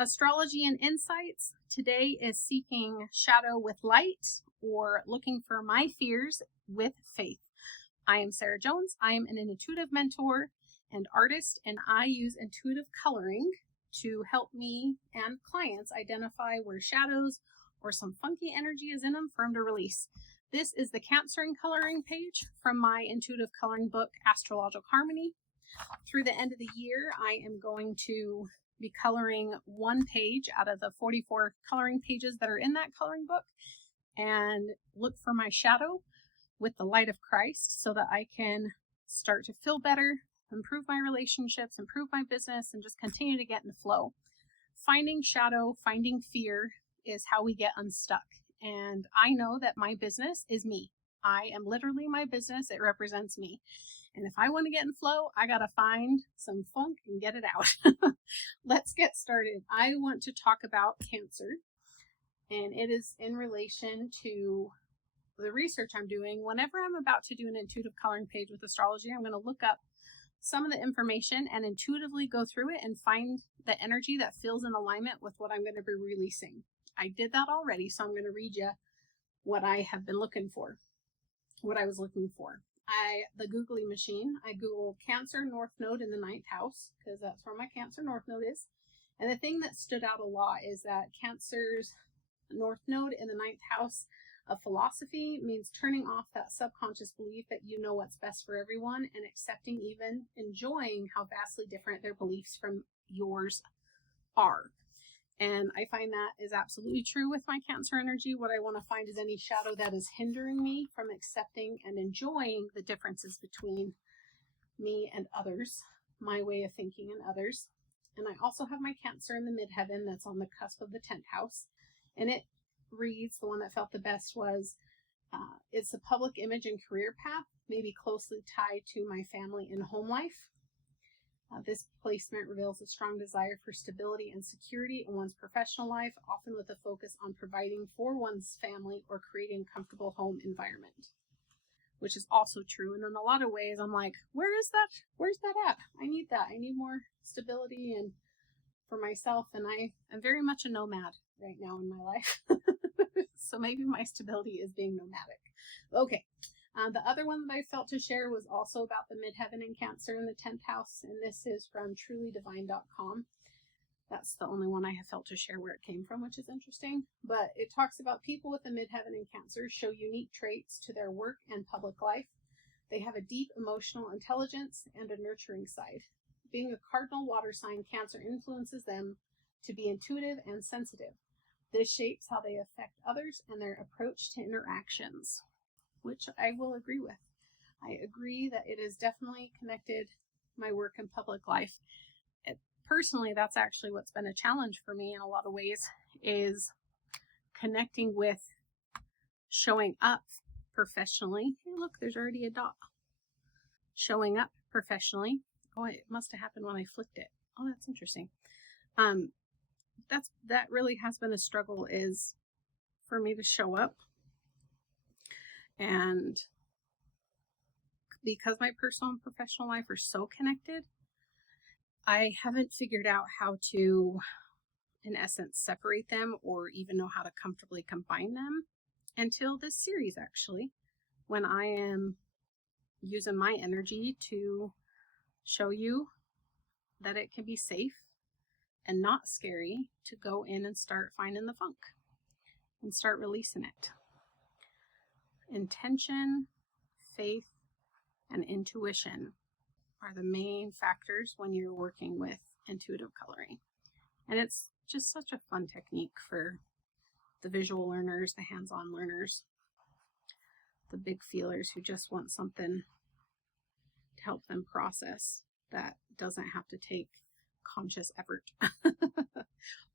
Astrology and Insights. Today is seeking shadow with light, or looking for my fears with faith. I am Sarah Jones. I am an intuitive mentor and artist, and I use intuitive coloring to help me and clients identify where shadows or some funky energy is in them for them to release. This is the Cancer and coloring page from my intuitive coloring book, Astrological Harmony. Through the end of the year, I am going to be coloring one page out of the 44 coloring pages that are in that coloring book and look for my shadow with the light of Christ so that I can start to feel better, improve my relationships, improve my business, and just continue to get in the flow. Finding shadow, finding fear is how we get unstuck. And I know that my business is me. I am literally my business. It represents me. And if I want to get in flow, I got to find some funk and get it out. Let's get started. I want to talk about Cancer, and it is in relation to the research I'm doing. Whenever I'm about to do an intuitive coloring page with astrology, I'm going to look up some of the information and intuitively go through it and find the energy that feels in alignment with what I'm going to be releasing. I did that already, so I'm going to read you what I have been looking for, what I was looking for. The Googly machine, I Googled Cancer North Node in the 9th house, because that's where my Cancer North Node is. And the thing that stood out a lot is that Cancer's North Node in the 9th house of philosophy means turning off that subconscious belief that you know what's best for everyone and accepting, even enjoying how vastly different their beliefs from yours are. And I find that is absolutely true with my Cancer energy. What I want to find is any shadow that is hindering me from accepting and enjoying the differences between me and others, my way of thinking and others. And I also have my Cancer in the midheaven that's on the cusp of the 10th house. And it reads, the one that felt the best was, it's a public image and career path, maybe closely tied to my family and home life. This placement reveals a strong desire for stability and security in one's professional life, often with a focus on providing for one's family or creating a comfortable home environment, which is also true. And in a lot of ways, I'm like, where is that? Where's that at? I need that. I need more stability and for myself. And I am very much a nomad right now in my life. So maybe my stability is being nomadic. Okay. The other one that I felt to share was also about the midheaven in Cancer in the 10th house, and this is from trulydivine.com. That's the only one I have felt to share where it came from, which is interesting. But it talks about people with the midheaven in Cancer show unique traits to their work and public life. They have a deep emotional intelligence and a nurturing side. Being a cardinal water sign, Cancer influences them to be intuitive and sensitive. This shapes how they affect others and their approach to interactions, which I will agree with. I agree that it is definitely connected my work and public life. Personally, that's actually what's been a challenge for me in a lot of ways, is connecting with showing up professionally. Hey, look, there's already a dot. Showing up professionally. Oh, it must have happened when I flicked it. Oh, that's interesting. That really has been a struggle, is for me to show up. And because my personal and professional life are so connected, I haven't figured out how to, in essence, separate them or even know how to comfortably combine them until this series, actually, when I am using my energy to show you that it can be safe and not scary to go in and start finding the funk and start releasing it. Intention, faith, and intuition are the main factors when you're working with intuitive coloring. And it's just such a fun technique for the visual learners, the hands-on learners, the big feelers who just want something to help them process that doesn't have to take conscious effort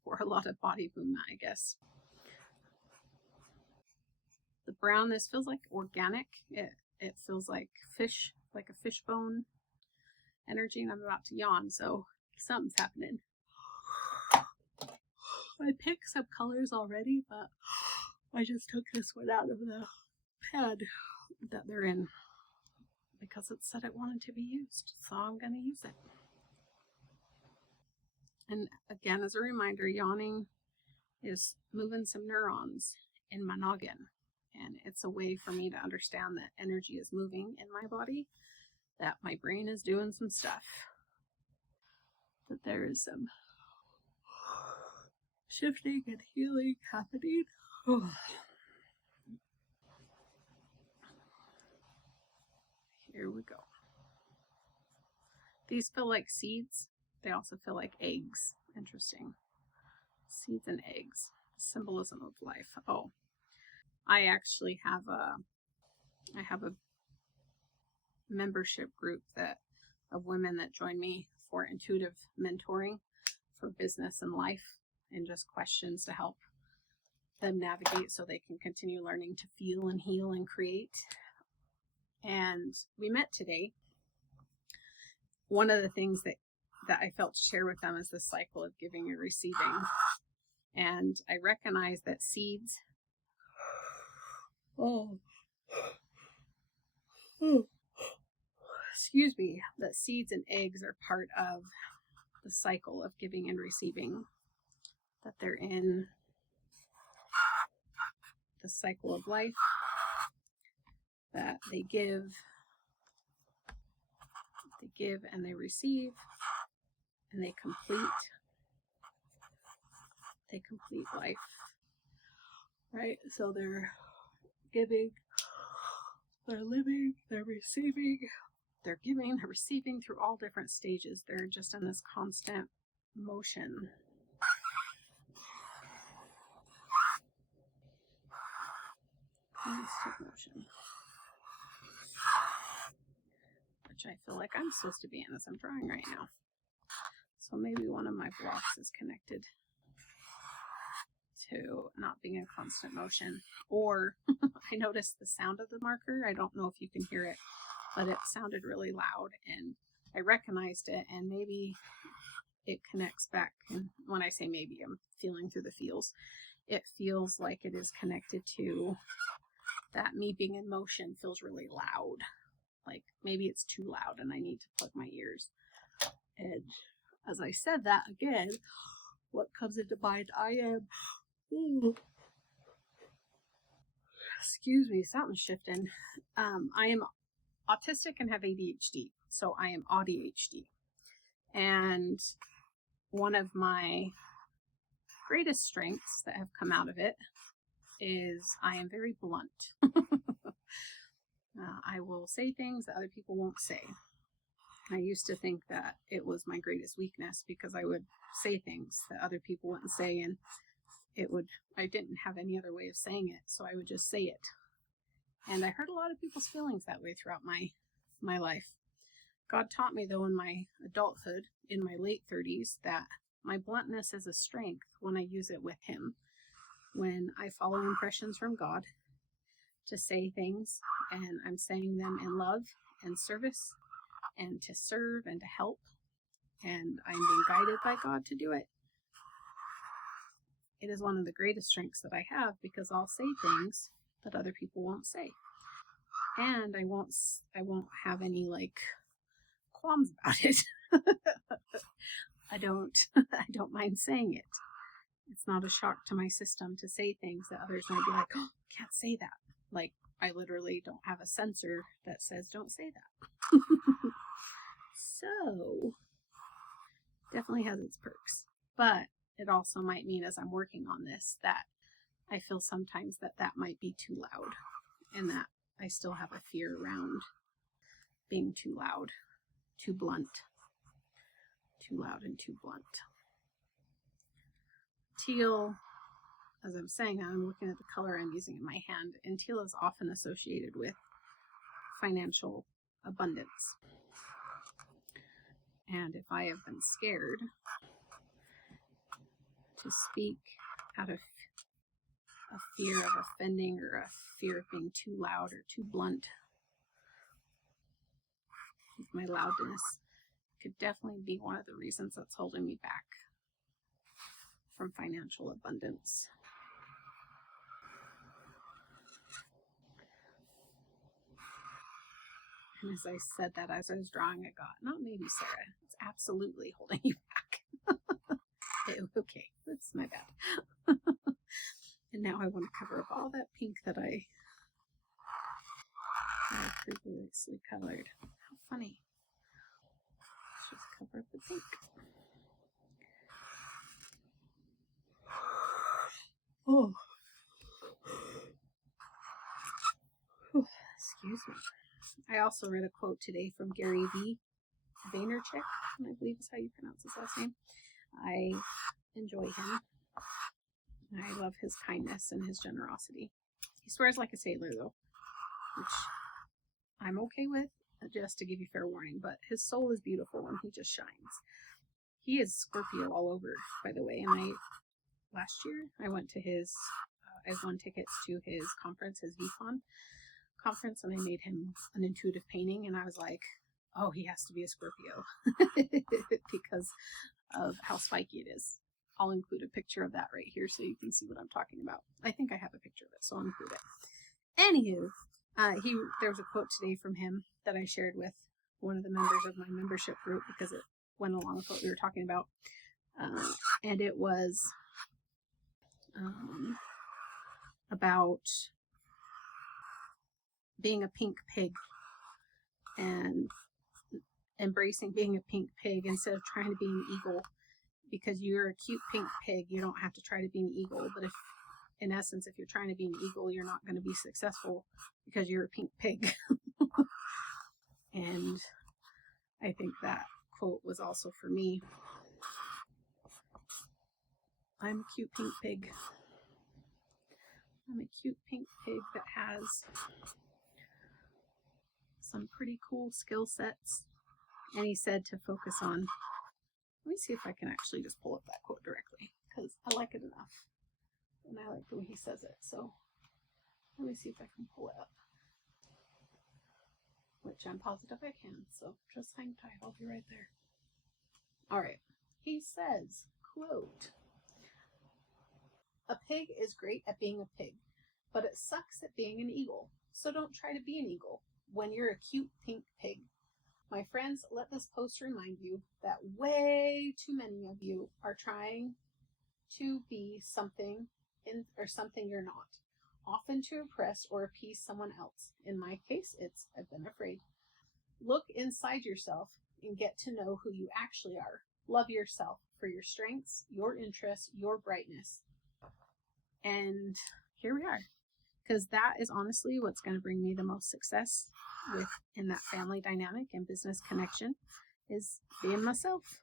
or a lot of body movement, I guess. The brown, this feels like organic. It feels like fish, like a fish bone energy, and I'm about to yawn, so something's happening. I picked some colors already, but I just took this one out of the pad that they're in because it said it wanted to be used, so I'm going to use it. And again, as a reminder, yawning is moving some neurons in my noggin. And it's a way for me to understand that energy is moving in my body, that my brain is doing some stuff, that there is some shifting and healing happening. Here we go. These feel like seeds. They also feel like eggs. Interesting. Seeds and eggs. Symbolism of life. Oh, I actually have a membership group of women that join me for intuitive mentoring for business and life, and just questions to help them navigate so they can continue learning to feel and heal and create. And we met today. One of the things that I felt to share with them is the cycle of giving and receiving. And I recognize that seeds, that seeds and eggs are part of the cycle of giving and receiving, that they're in the cycle of life, that they give and they receive, and they complete life, right? So they're giving, they're living, they're receiving, they're giving, they're receiving through all different stages. They're just in this constant motion. Which I feel like I'm supposed to be in as I'm drawing right now. So maybe one of my blocks is connected to not being in constant motion. Or I noticed the sound of the marker. I don't know if you can hear it, but it sounded really loud and I recognized it, and maybe it connects back. And when I say maybe, I'm feeling through the feels. It feels like it is connected to that me being in motion feels really loud. Like maybe it's too loud and I need to plug my ears. And as I said that again, what comes into mind, something's shifting. I am autistic and have ADHD. So I am ADHD. And one of my greatest strengths that have come out of it is I am very blunt. I will say things that other people won't say. I used to think that it was my greatest weakness because I would say things that other people wouldn't say, and I didn't have any other way of saying it, so I would just say it. And I hurt a lot of people's feelings that way throughout my life. God taught me, though, in my adulthood, in my late 30s, that my bluntness is a strength when I use it with Him. When I follow impressions from God to say things, and I'm saying them in love and service, and to serve and to help, and I'm being guided by God to do it. It is one of the greatest strengths that I have, because I'll say things that other people won't say. And I won't have any qualms about it. I don't mind saying it. It's not a shock to my system to say things that others might be like, oh, can't say that. Like, I literally don't have a censor that says don't say that. So, definitely has its perks. But it also might mean, as I'm working on this, that I feel sometimes that might be too loud, and that I still have a fear around being too loud, too blunt, too loud and too blunt. Teal, as I'm saying, I'm looking at the color I'm using in my hand, and teal is often associated with financial abundance. And if I have been scared to speak out of a fear of offending, or a fear of being too loud or too blunt with my loudness, could definitely be one of the reasons that's holding me back from financial abundance. And as I said that, as I was drawing, I got, not maybe, Sarah, it's absolutely holding you back. Okay, that's my bad. And now I want to cover up all that pink that I previously colored. How funny. Let's just cover up the pink. Oh. Excuse me. I also read a quote today from Gary Vaynerchuk, I believe is how you pronounce his last name. I enjoy him. I love his kindness and his generosity. He swears like a sailor, though, which I'm okay with, just to give you fair warning, but his soul is beautiful and he just shines. He is Scorpio all over, by the way, and last year I went to his, I won tickets to his conference, his VCon conference, and I made him an intuitive painting, and I was like, oh, he has to be a Scorpio because of how spiky it is. I'll include a picture of that right here so you can see what I'm talking about. I think I have a picture of it, so I'll include it. Anywho, there was a quote today from him that I shared with one of the members of my membership group because it went along with what we were talking about. And it was about being a pink pig and embracing being a pink pig instead of trying to be an eagle. Because you're a cute pink pig, you don't have to try to be an eagle. But if, in essence, if you're trying to be an eagle, you're not going to be successful because you're a pink pig. And I think that quote was also for me. I'm a cute pink pig. I'm a cute pink pig that has some pretty cool skill sets. And he said to focus on, let me see if I can actually just pull up that quote directly, because I like it enough. And I like the way he says it. So let me see if I can pull it up. Which I'm positive I can. So just hang tight. I'll be right there. All right. He says, quote, "A pig is great at being a pig, but it sucks at being an eagle. So don't try to be an eagle when you're a cute pink pig. My friends, let this post remind you that way too many of you are trying to be something or something you're not, often to impress or appease someone else. In my case, it's I've been afraid. Look inside yourself and get to know who you actually are. Love yourself for your strengths, your interests, your brightness." And here we are. Because that is honestly what's going to bring me the most success in that family dynamic and business connection, is being myself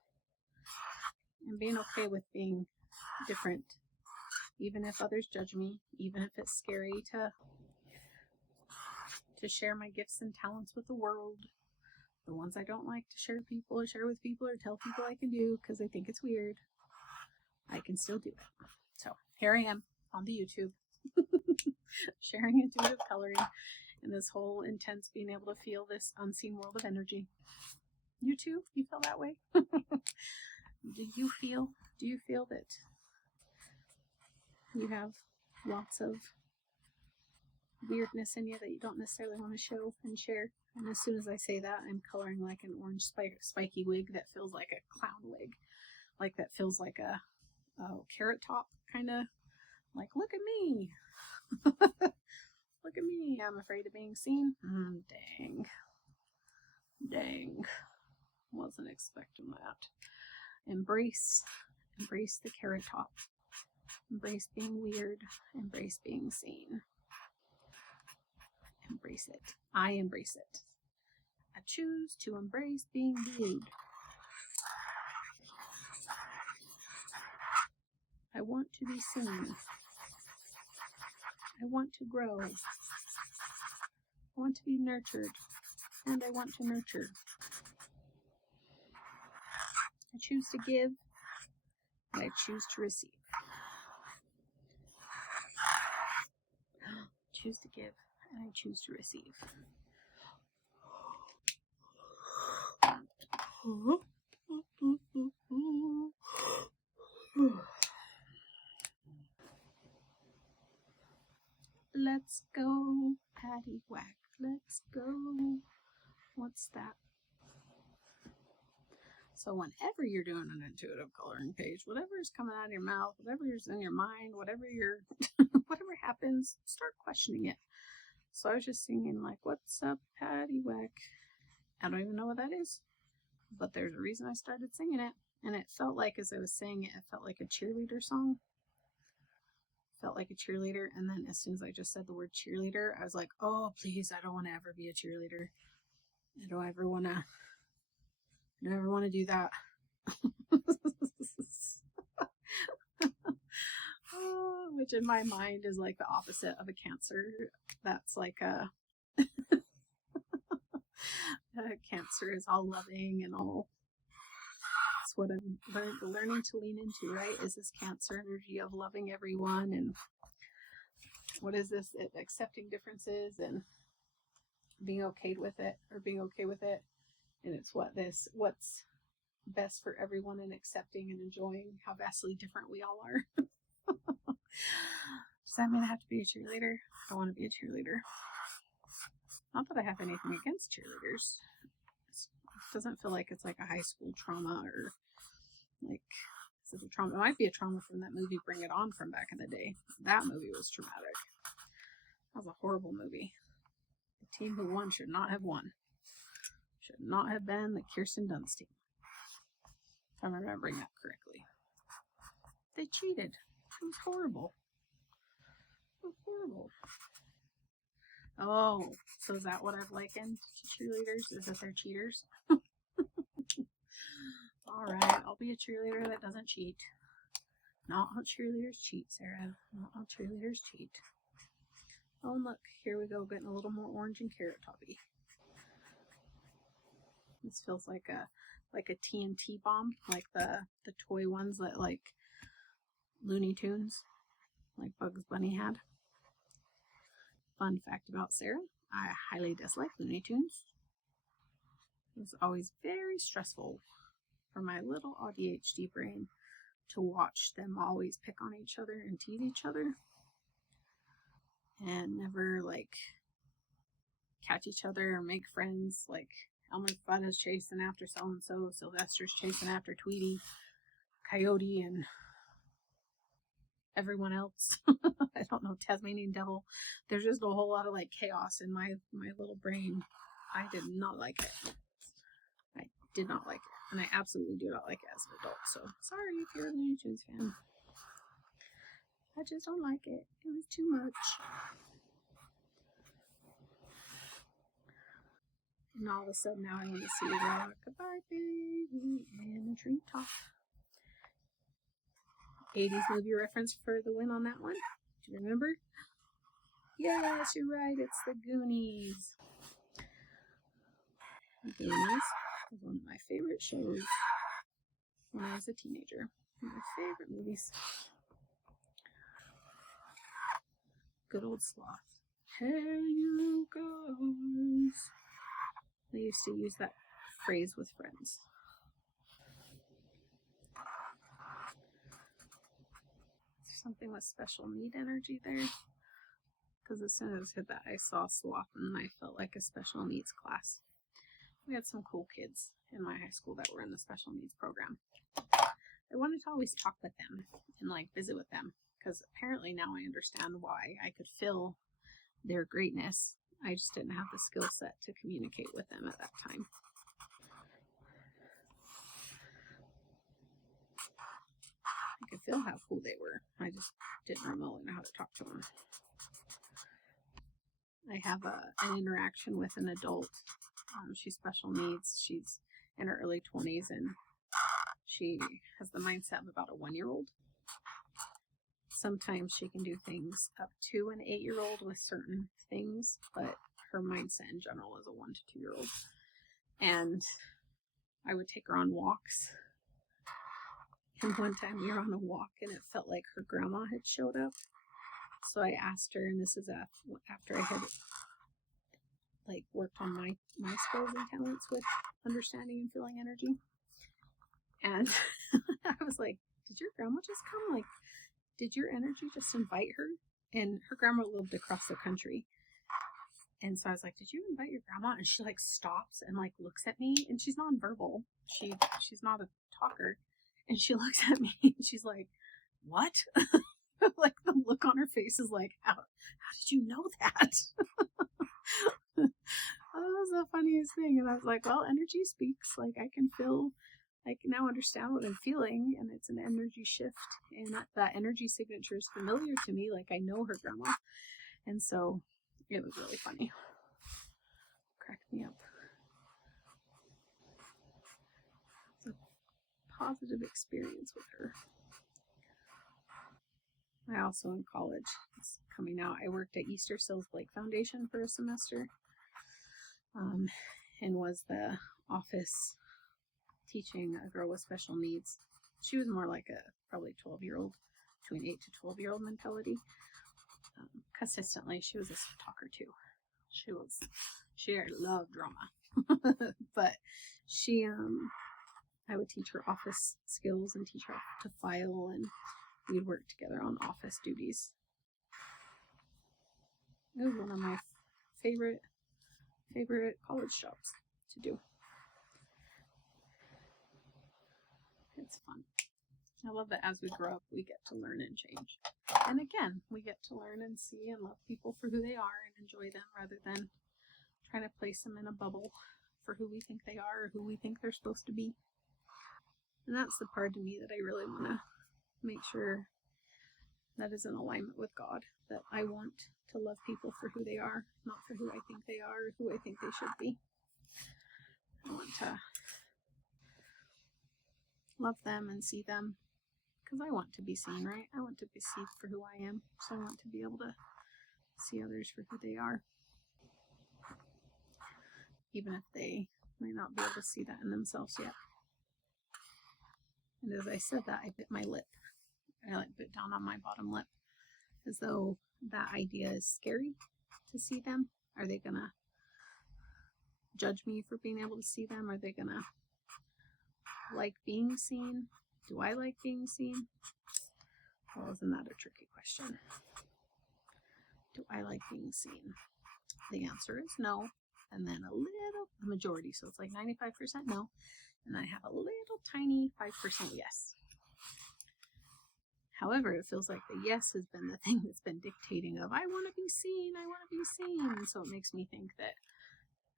and being okay with being different, even if others judge me, even if it's scary to share my gifts and talents with the world. The ones I don't like to share with people or tell people I can do because I think it's weird, I can still do it. So here I am on the YouTube sharing intuitive coloring and this whole intense being able to feel this unseen world of energy. You too? You feel that way? Do you feel that you have lots of weirdness in you that you don't necessarily want to show and share? And as soon as I say that, I'm coloring like an orange spiky wig that feels like a clown wig, like that feels like a carrot top, kind of like, look at me. Look at me. I'm afraid of being seen. Dang. Wasn't expecting that. Embrace the carrot top. Embrace being weird. Embrace being seen. Embrace it. I embrace it. I choose to embrace being viewed. I want to be seen. I want to grow. I want to be nurtured. And I want to nurture. I choose to give. And I choose to receive. I choose to give. And I choose to receive. Let's go, patty whack. Let's go. What's that? So whenever you're doing an intuitive coloring page, whatever is coming out of your mouth, whatever is in your mind, whatever whatever happens, start questioning it. So I was just singing like, "What's up, Patty Whack?" I don't even know what that is, but there's a reason I started singing it. And it felt like, as I was saying it, it felt like a cheerleader song. Felt like a cheerleader. And then as soon as I just said the word cheerleader, I was like, oh, please, I don't want to ever be a cheerleader. I don't ever want to do that. Which in my mind is like the opposite of a Cancer. That's like a Cancer is all loving and all. That's what I'm learning to lean into, right? Is this Cancer energy of loving everyone, and what is this? Accepting differences and being okay with it, and it's what's best for everyone, and accepting and enjoying how vastly different we all are. Does that mean I have to be a cheerleader? I want to be a cheerleader. Not that I have anything against cheerleaders. It doesn't feel like it's like a high school trauma, or like, is it a trauma? It might be a trauma from that movie Bring It On from back in the day. That movie was traumatic. That was a horrible movie. The team who won should not have won. Should not have been the Kirsten Dunst team. If I'm remembering that correctly. They cheated. It was horrible. It was horrible. Oh, so is that what I've likened to cheerleaders? Is that they're cheaters? Alright, I'll be a cheerleader that doesn't cheat. Not all cheerleaders cheat, Sarah. Not all cheerleaders cheat. Oh, and look, here we go, getting a little more orange and carrot toppy. This feels like a TNT bomb, like the toy ones that like Looney Tunes, like Bugs Bunny had. Fun fact about Sarah, I highly dislike Looney Tunes. It was always very stressful for my little ADHD brain to watch them always pick on each other and tease each other, and never like catch each other or make friends. Like Elmer Fudd chasing after so-and-so, Sylvester's chasing after Tweety, Coyote, and everyone else. I don't know, Tasmanian Devil. There's just a whole lot of like chaos in my little brain. I did not like it. I did not like it, and I absolutely do not like it as an adult. So sorry if you're a Looney Tunes fan. I just don't like it. It was too much. And all of a sudden now I want to see Rock-a-bye Baby in a treetop. 80s movie reference for the win on that one. Do you remember? Yes, you're right. It's the Goonies. The Goonies was one of my favorite shows when I was a teenager. One of my favorite movies. Good old Sloth. Hey, you guys. I used to use that phrase with friends. Something with special need energy there, because as soon as I said that, I saw Sloth and I felt like a special needs class. We had some cool kids in my high school that were in the special needs program. I wanted to always talk with them and like visit with them, because apparently now I understand why. I could feel their greatness. I just didn't have the skill set to communicate with them at that time. I could feel how cool they were. I just didn't remotely know how to talk to them. I have an interaction with an adult. She's special needs. She's in her early 20s, and she has the mindset of about a 1-year-old. Sometimes she can do things up to an 8-year-old with certain things, but her mindset in general is a 1 to 2-year-old. And I would take her on walks. And one time we were on a walk and it felt like her grandma had showed up. So I asked her, and this is after I had like worked on my skills and talents with understanding and feeling energy. And I was like, did your grandma just come? Like, did your energy just invite her? And her grandma lived across the country. And so I was like, did you invite your grandma? And she like stops and like looks at me, and she's nonverbal. She's not a talker. And she looks at me and she's like, what? Like the look on her face is like, how did you know that? That was the funniest thing. And I was like, well, energy speaks. Like I can now understand what I'm feeling, and it's an energy shift, and that energy signature is familiar to me. Like I know her grandma. And so it was really funny. Cracked me up. It's a positive experience with her. I also in college, it's coming out, I worked at Easter Sills Blake Foundation for a semester, and was the office teaching a girl with special needs. She was more like a probably 12-year-old, between 8 to 12-year-old mentality. Consistently, she was a talker too. She loved drama. But I would teach her office skills and teach her to file, and we'd work together on office duties. It was one of my favorite college jobs to do. It's fun. I love that as we grow up, we get to learn and change. And again, we get to learn and see and love people for who they are and enjoy them rather than trying to place them in a bubble for who we think they are or who we think they're supposed to be. And that's the part of me that I really want to make sure that is in alignment with God, that I want to love people for who they are, not for who I think they are or who I think they should be. I want to love them and see them because I want to be seen, right? I want to be seen for who I am, so I want to be able to see others for who they are, even if they might not be able to see that in themselves yet. And as I said that, I bit my lip. I like bit down on my bottom lip, as though that idea is scary to see them. Are they gonna judge me for being able to see them? Are they gonna like being seen? Do I like being seen? Well, isn't that a tricky question? Do I like being seen? The answer is no. And then the majority, so it's like 95% no. And I have a little tiny 5% yes. However, it feels like the yes has been the thing that's been dictating of, I want to be seen, I want to be seen. And so it makes me think that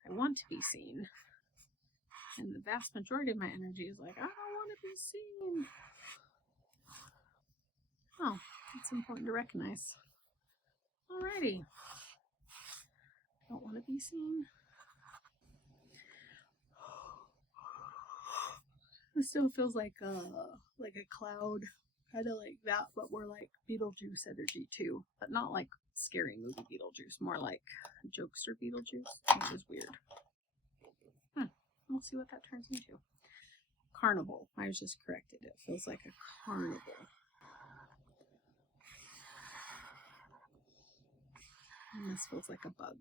I want to be seen. And the vast majority of my energy is like, I don't want to be seen. Oh, it's important to recognize. Alrighty. Don't want to be seen. It still feels like a cloud, kind of like that, but we're like Beetlejuice energy too, but not like scary movie Beetlejuice, more like jokester Beetlejuice, which is weird. We'll see what that turns into. Carnival. I was just corrected. It feels like a carnival. And this feels like a bug.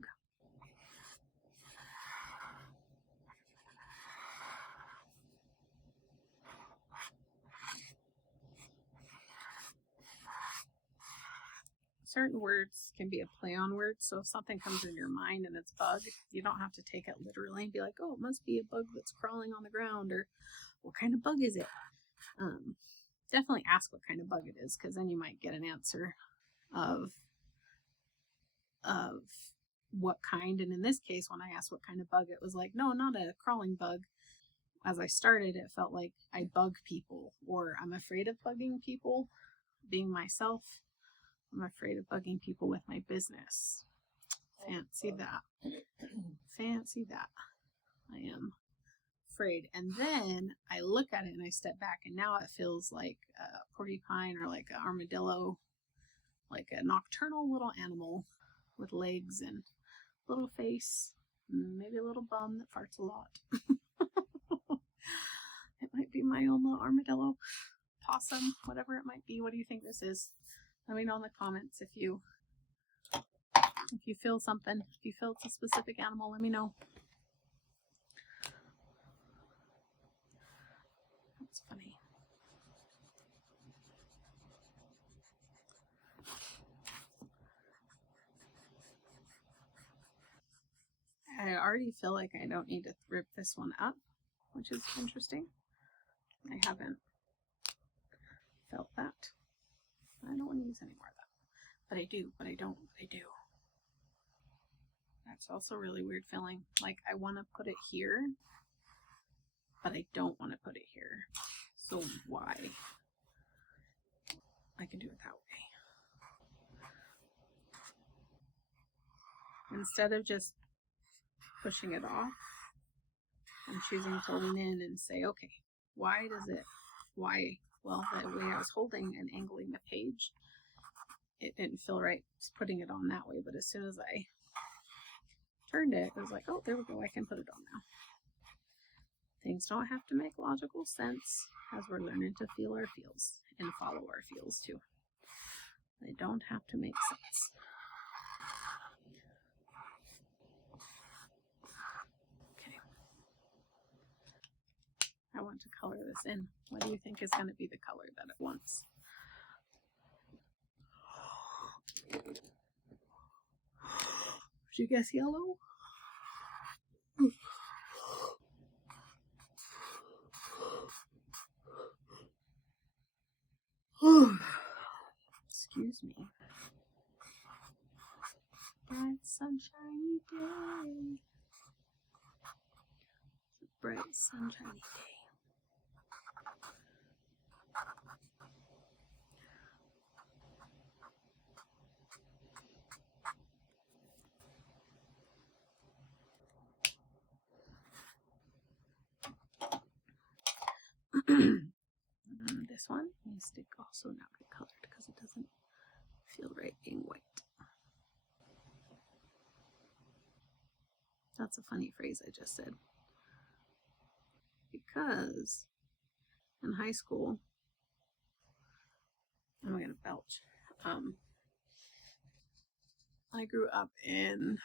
Certain words can be a play on words, so if something comes in your mind and it's bug, you don't have to take it literally and be like, oh, it must be a bug that's crawling on the ground, or what kind of bug is it? Definitely ask what kind of bug it is, because then you might get an answer of what kind. And in this case, when I asked what kind of bug, it was like, no, not a crawling bug. As I started, it felt like I bug people, or I'm afraid of bugging people, being myself. I'm afraid of bugging people with my business. Fancy that. Fancy that. I am afraid. And then I look at it and I step back, and now it feels like a porcupine or like an armadillo, like a nocturnal little animal with legs and little face, maybe a little bum that farts a lot. It might be my own little armadillo, possum, whatever it might be. What do you think this is? Let me know in the comments if you feel something. If you feel it's a specific animal, let me know. That's funny. already feel like I don't need to rip this one up, which is interesting. I haven't felt that. I don't want to use any more of that. But I do, but I don't, but I do. That's also a really weird feeling. Like I want to put it here, but I don't want to put it here. So why? I can do it that way. Instead of just pushing it off, I'm choosing to lean in and say, okay, why? Well, the way I was holding and angling the page, it didn't feel right just putting it on that way, but as soon as I turned it, it was like, oh, there we go, I can put it on now. Things don't have to make logical sense as we're learning to feel our feels and follow our feels too. They don't have to make sense. Okay. I want to color this in. What do you think is going to be the color that it wants? Did you guess yellow? Excuse me. Bright sunshiny day. Bright sunshiny day. This one needs to also now get colored because it doesn't feel right being white. That's a funny phrase I just said. Because in high school, I'm going to belch. I grew up in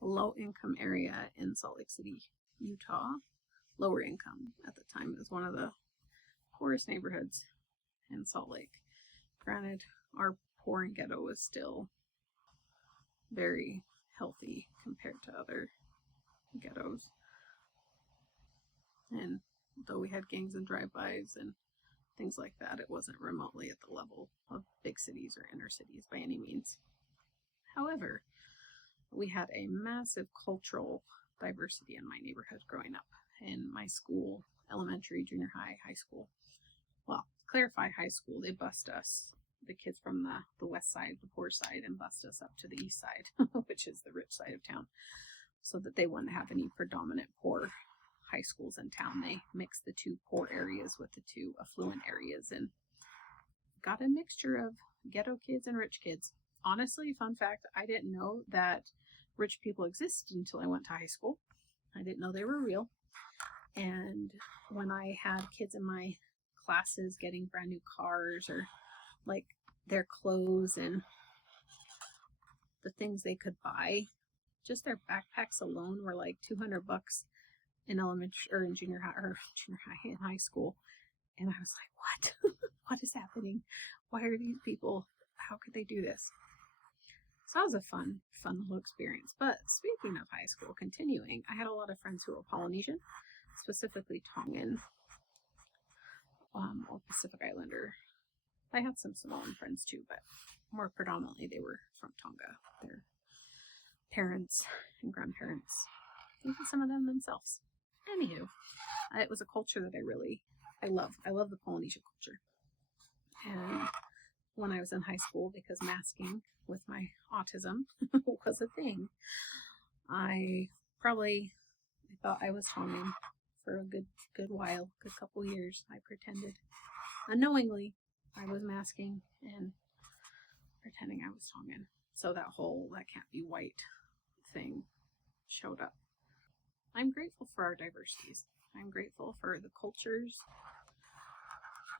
a low-income area in Salt Lake City, Utah. Lower income at the time. It was one of the poorest neighborhoods in Salt Lake. Granted, our poor and ghetto was still very healthy compared to other ghettos. And though we had gangs and drive-bys and things like that, it wasn't remotely at the level of big cities or inner cities by any means. However, we had a massive cultural diversity in my neighborhood growing up. In my school, elementary, junior high, high school. Well, clarify high school, they bust us, the kids from the west side, the poor side, and bust us up to the east side, which is the rich side of town, so that they wouldn't have any predominant poor high schools in town. They mixed the two poor areas with the two affluent areas and got a mixture of ghetto kids and rich kids. Honestly, fun fact, I didn't know that rich people existed until I went to high school. I didn't know they were real. And when I had kids in my classes getting brand new cars or like their clothes and the things they could buy, just their backpacks alone were like $200 in elementary or in junior high in high school. And I was like, what? What is happening? Why are these people, how could they do this? So that was a fun little experience. But speaking of high school, continuing, I had a lot of friends who were Polynesian, specifically Tongan or Pacific Islander. I had some Samoan friends too, but more predominantly they were from Tonga. Their parents and grandparents, even some of them themselves. Anywho, it was a culture that I love. I love the Polynesian culture. And when I was in high school, because masking with my autism was a thing, I thought I was Tongan for a good while, good couple years. I pretended unknowingly I was masking and pretending I was Tongan. So that whole "that can't be white" thing showed up. I'm grateful for our diversities. I'm grateful for the cultures.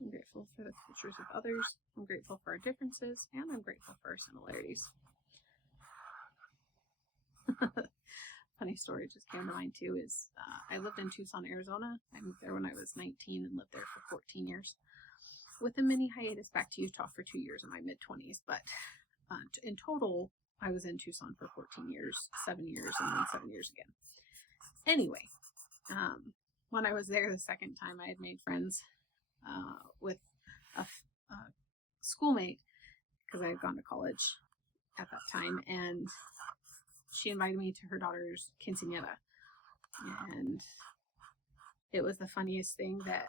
I'm grateful for the cultures of others. I'm grateful for our differences, and I'm grateful for our similarities. Funny story just came to mind too is I lived in Tucson, Arizona. I moved there when I was 19 and lived there for 14 years. With a mini hiatus back to Utah for 2 years in my mid-20s. But in total, I was in Tucson for 14 years, 7 years, and then 7 years again. Anyway, when I was there the second time, I had made friends with a schoolmate because I had gone to college at that time, and she invited me to her daughter's quinceañera, and it was the funniest thing that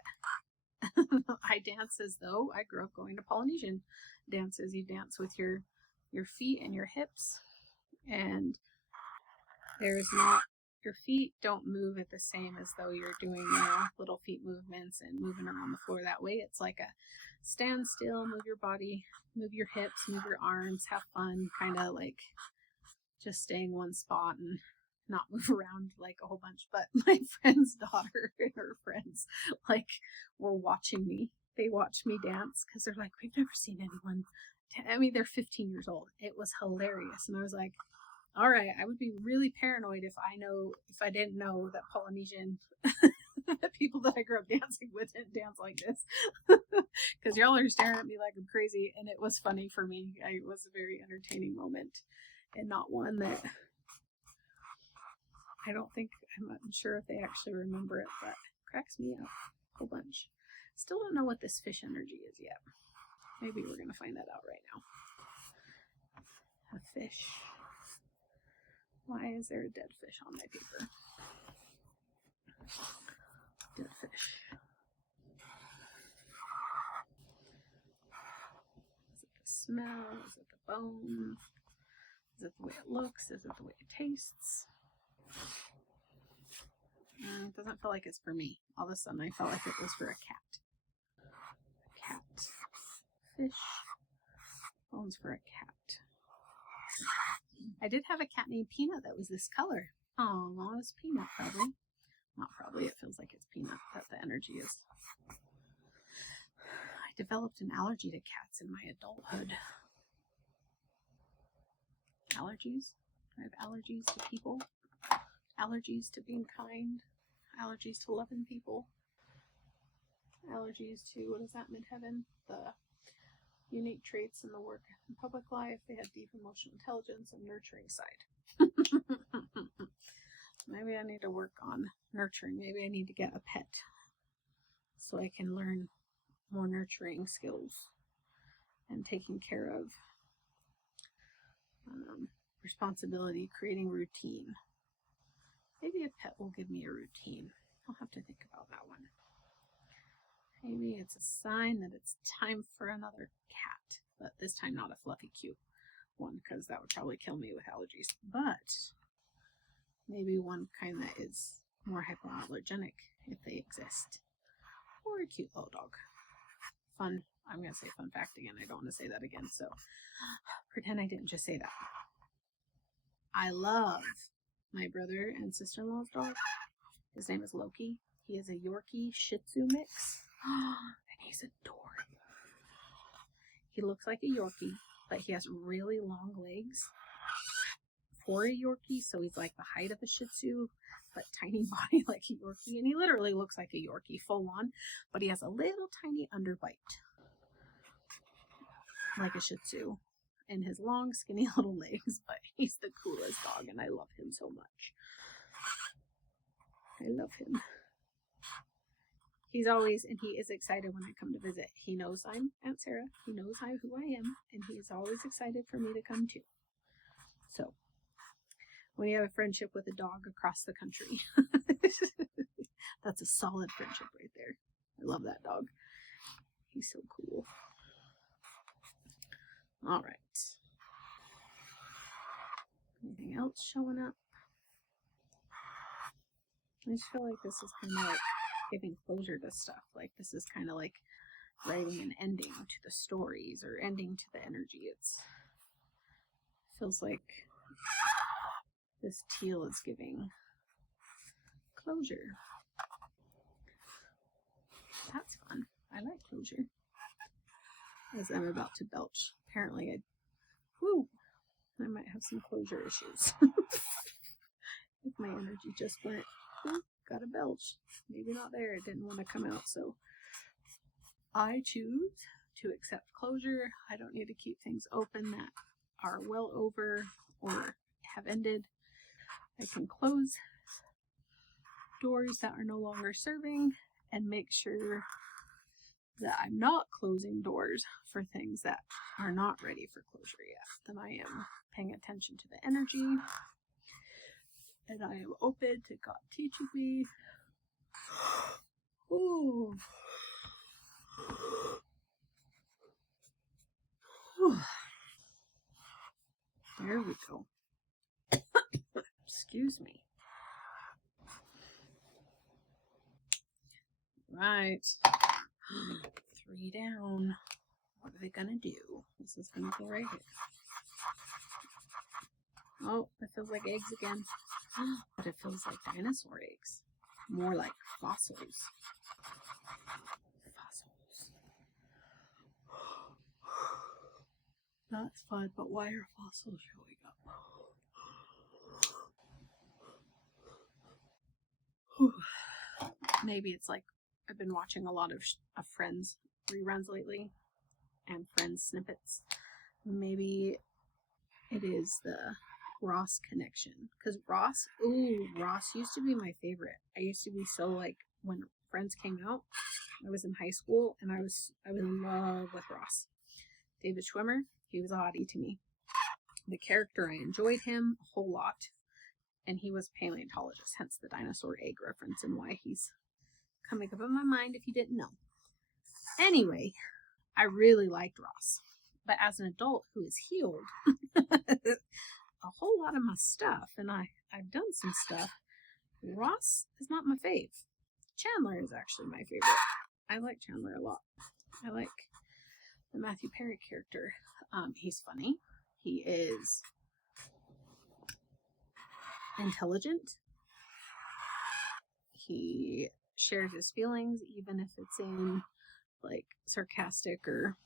I dance as though I grew up going to Polynesian dances. You dance with your feet and your hips, and there's not, your feet don't move at the same as though you're doing, little feet movements and moving around the floor that way. It's like a stand still, move your body, move your hips, move your arms, have fun, kind of like just stay in one spot and not move around like a whole bunch. But my friend's daughter and her friends were watching me. They watched me dance because they're like, we've never seen anyone. I mean, they're 15 years old. It was hilarious. And I was like, all right, I would be really paranoid if I didn't know that Polynesian the people that I grew up dancing with didn't dance like this. Because y'all are staring at me like I'm crazy, and it was funny for me. It was a very entertaining moment, and not one that I'm not sure if they actually remember it, but it cracks me up a whole bunch. Still don't know what this fish energy is yet. Maybe we're going to find that out right now. A fish. Why is there a dead fish on my paper? Dead fish. Is it the smell? Is it the bones? Is it the way it looks? Is it the way it tastes? It doesn't feel like it's for me. All of a sudden I felt like it was for a cat. A cat. Fish. Bones for a cat. I did have a cat named Peanut that was this color. Oh, it's Peanut probably. Not probably, it feels like it's Peanut, that the energy is. I developed an allergy to cats in my adulthood. Allergies? I have allergies to people. Allergies to being kind. Allergies to loving people. Allergies to, what is that, midheaven? The unique traits in the work in public life. They had deep emotional intelligence and nurturing side. Maybe I need to work on nurturing. Maybe I need to get a pet so I can learn more nurturing skills and taking care of responsibility, creating routine. Maybe a pet will give me a routine. I'll have to think about that one. Maybe it's a sign that it's time for another cat, but this time not a fluffy, cute one, because that would probably kill me with allergies. But maybe one kind that is more hypoallergenic, if they exist. Or a cute little dog. Fun. I'm going to say fun fact again. I don't want to say that again, so pretend I didn't just say that. I love my brother and sister-in-law's dog. His name is Loki. He is a Yorkie Shih Tzu mix. And he's adorable. He looks like a Yorkie, but he has really long legs for a Yorkie, so he's like the height of a Shih Tzu, but tiny body like a Yorkie, and he literally looks like a Yorkie full on, but he has a little tiny underbite like a Shih Tzu, and his long skinny little legs, but he's the coolest dog, and I love him so much. I love him. He's always, and he is excited when I come to visit. He knows I'm Aunt Sarah. He knows who I am, and he's always excited for me to come too. So, when you have a friendship with a dog across the country, that's a solid friendship right there. I love that dog. He's so cool. All right. Anything else showing up? I just feel like this is kind of like giving closure to stuff. Like this is kind of like writing an ending to the stories or ending to the energy. It feels like this teal is giving closure. That's fun. I like closure. As I'm about to belch. Apparently I might have some closure issues. If my energy just went, got a belch. Maybe not there. It didn't want to come out. So I choose to accept closure. I don't need to keep things open that are well over or have ended. I can close doors that are no longer serving and make sure that I'm not closing doors for things that are not ready for closure yet. Then I am paying attention to the energy, and I am open to God teaching me. Ooh. There we go. Excuse me. Right. 3 down. What are they gonna do? This is gonna go right here. Oh, it feels like eggs again. But it feels like dinosaur eggs. More like fossils. Fossils. That's fun, but why are fossils showing up? Maybe it's like I've been watching a lot of Friends reruns lately and Friends snippets. Maybe it is the Ross connection, because Ross used to be my favorite. I used to be so, like, when Friends came out, I was in high school and I was in love with Ross. David Schwimmer, he was a hottie to me. The character, I enjoyed him a whole lot, and he was a paleontologist, hence the dinosaur egg reference and why he's coming up in my mind if you didn't know. Anyway, I really liked Ross, but as an adult who is healed a whole lot of my stuff, and I've done some stuff, Ross is not my fave. Chandler is actually my favorite. I like Chandler a lot. I like the Matthew Perry character. He's funny. He is intelligent. He shares his feelings, even if it's in, like, sarcastic or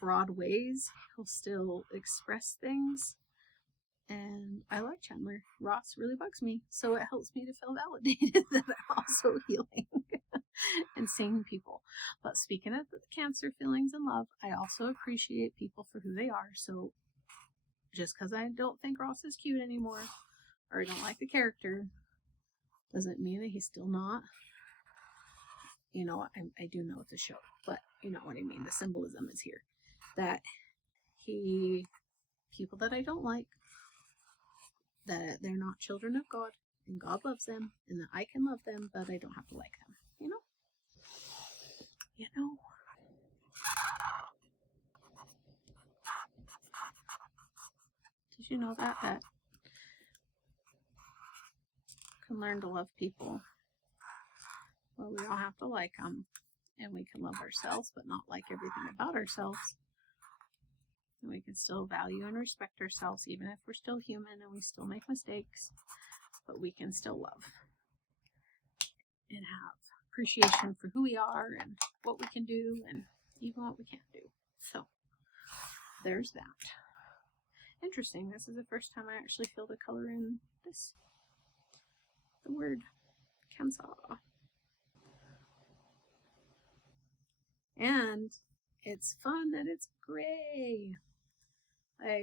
broad ways. He'll still express things. And I like Chandler. Ross really bugs me, so it helps me to feel validated that I'm also healing and seeing people. But speaking of the Cancer feelings and love, I also appreciate people for who they are. So just because I don't think Ross is cute anymore, or I don't like the character, doesn't mean that he's still not. You know, I do know it's a show, but you know what I mean. The symbolism is here. That people that I don't like, that they're not children of God, and God loves them, and that I can love them, but I don't have to like them. You know? You know? Did you know that you can learn to love people? Well, we don't have to like them, and we can love ourselves, but not like everything about ourselves. And we can still value and respect ourselves, even if we're still human and we still make mistakes, but we can still love and have appreciation for who we are and what we can do and even what we can't do. So there's that. Interesting. This is the first time I actually feel the color in this. The word Cancer. And it's fun that it's gray.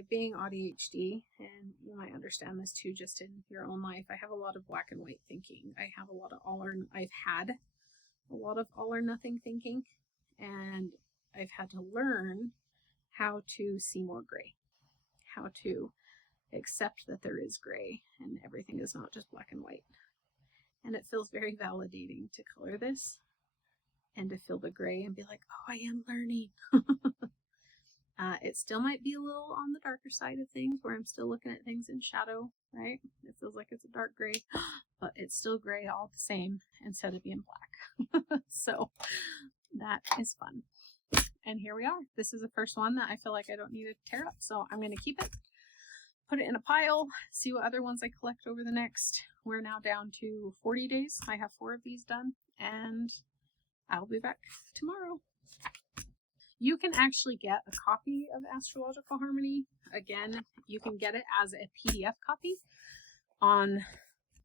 Being ADHD, and you might understand this too just in your own life, I have a lot of black and white thinking. I've had a lot of all or nothing thinking, and I've had to learn how to see more gray, how to accept that there is gray and everything is not just black and white. And it feels very validating to color this and to feel the gray and be like, oh, I am learning. It still might be a little on the darker side of things, where I'm still looking at things in shadow, right? It feels like it's a dark gray, but it's still gray all the same instead of being black. So that is fun. And here we are. This is the first one that I feel like I don't need to tear up, so I'm going to keep it, put it in a pile, see what other ones I collect over the next. We're now down to 40 days. I have 4 of these done, and I'll be back tomorrow. You can actually get a copy of Astrological Harmony. Again, you can get it as a PDF copy on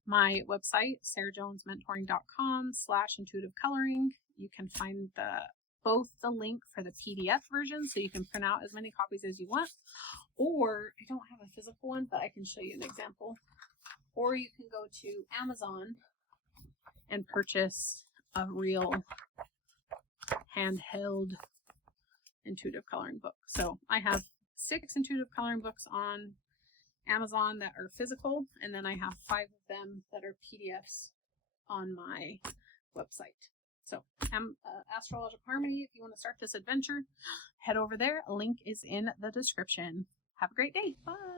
my website, sarahjonesmentoring.com/intuitive coloring. You can find the both the link for the PDF version so you can print out as many copies as you want, or I don't have a physical one, but I can show you an example. Or you can go to Amazon and purchase a real handheld intuitive coloring book. So I have 6 intuitive coloring books on Amazon that are physical, and then I have 5 of them that are PDFs on my website. So Astrological Harmony, if you want to start this adventure, head over there. A link is in the description. Have a great day. Bye.